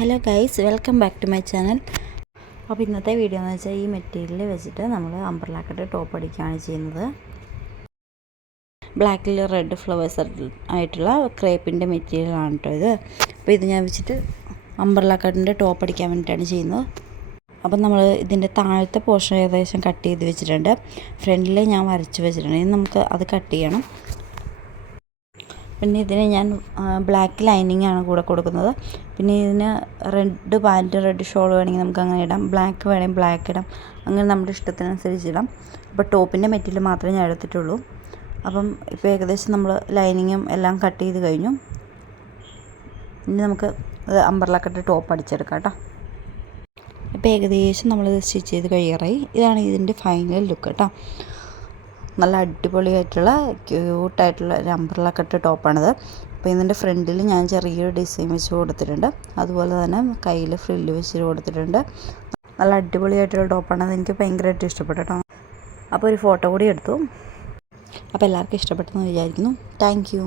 Hello guys, welcome back to my channel. അപ്പോൾ ഇന്നത്തെ video എന്ന് വെച്ചാൽ ഈ മെറ്റീരിയൽ വെച്ചിട്ട് നമ്മൾ അംബ്രല്ല കട്ട് ടോപ്പ് അടിക്കുകയാണ് ചെയ്യുന്നത്. ബ്ലാക്കിൽ റെഡ് ഫ്ലവേഴ്സ് ആയിട്ടുള്ള ക്രേപ്പിൻ്റെ മെറ്റീരിയലാണ് കേട്ടോ ഇത്. അപ്പോൾ ഇത് ഞാൻ വെച്ചിട്ട് അംബ്രല്ല കട്ടിൻ്റെ ടോപ്പ് അടിക്കാൻ വേണ്ടിയിട്ടാണ് ചെയ്യുന്നത്. അപ്പം നമ്മൾ ഇതിൻ്റെ താഴത്തെ പോർഷൻ ഏകദേശം കട്ട് ചെയ്ത് വെച്ചിട്ടുണ്ട്. ഫ്രണ്ടിൽ ഞാൻ വരച്ച് വെച്ചിട്ടുണ്ട്. ഇനി നമുക്ക് അത് കട്ട് ചെയ്യണം. പിന്നെ ഇതിന് ഞാൻ ബ്ലാക്ക് ലൈനിങ് ആണ് കൂടെ കൊടുക്കുന്നത്. പിന്നെ ഇതിന് റെഡ് പാൻറ്റ് റെഡ് ഷോൾ വേണമെങ്കിൽ നമുക്ക് അങ്ങനെ ഇടാം, ബ്ലാക്ക് വേണമെങ്കിൽ ബ്ലാക്ക് ഇടാം, അങ്ങനെ നമ്മുടെ ഇഷ്ടത്തിനനുസരിച്ച് ഇടാം. അപ്പോൾ ടോപ്പിൻ്റെ മെറ്റീരിയൽ മാത്രമേ ഞാൻ എടുത്തിട്ടുള്ളൂ. അപ്പം ഇപ്പോൾ ഏകദേശം നമ്മൾ ലൈനിങ്ങും എല്ലാം കട്ട് ചെയ്ത് കഴിഞ്ഞു. ഇനി നമുക്ക് അംബ്രല്ല കട്ട് ടോപ്പ് അടിച്ചെടുക്കാം കേട്ടോ. ഇപ്പോൾ ഏകദേശം നമ്മളിത് സ്റ്റിച്ച് ചെയ്ത് കഴിയാറായി. ഇതാണ് ഇതിൻ്റെ ഫൈനൽ ലുക്ക് കേട്ടോ. നല്ല അടിപൊളിയായിട്ടുള്ള ക്യൂട്ടായിട്ടുള്ള ഒരു അംബ്രല്ല കട്ട് ടോപ്പാണിത്. അപ്പോൾ ഇതിൻ്റെ ഫ്രണ്ടിൽ ഞാൻ ചെറിയൊരു ഡിസൈൻ വെച്ച് കൊടുത്തിട്ടുണ്ട്. അതുപോലെ തന്നെ കയ്യിൽ ഫ്രില്ല് വെച്ച് കൊടുത്തിട്ടുണ്ട്. നല്ല അടിപൊളിയായിട്ടുള്ള ടോപ്പാണ്. അതെനിക്ക് ഭയങ്കരമായിട്ട് ഇഷ്ടപ്പെട്ടു കേട്ടോ. അപ്പോൾ ഒരു ഫോട്ടോ കൂടി എടുത്തു. അപ്പോൾ എല്ലാവർക്കും ഇഷ്ടപ്പെട്ടെന്ന് വിചാരിക്കുന്നു. Thank you.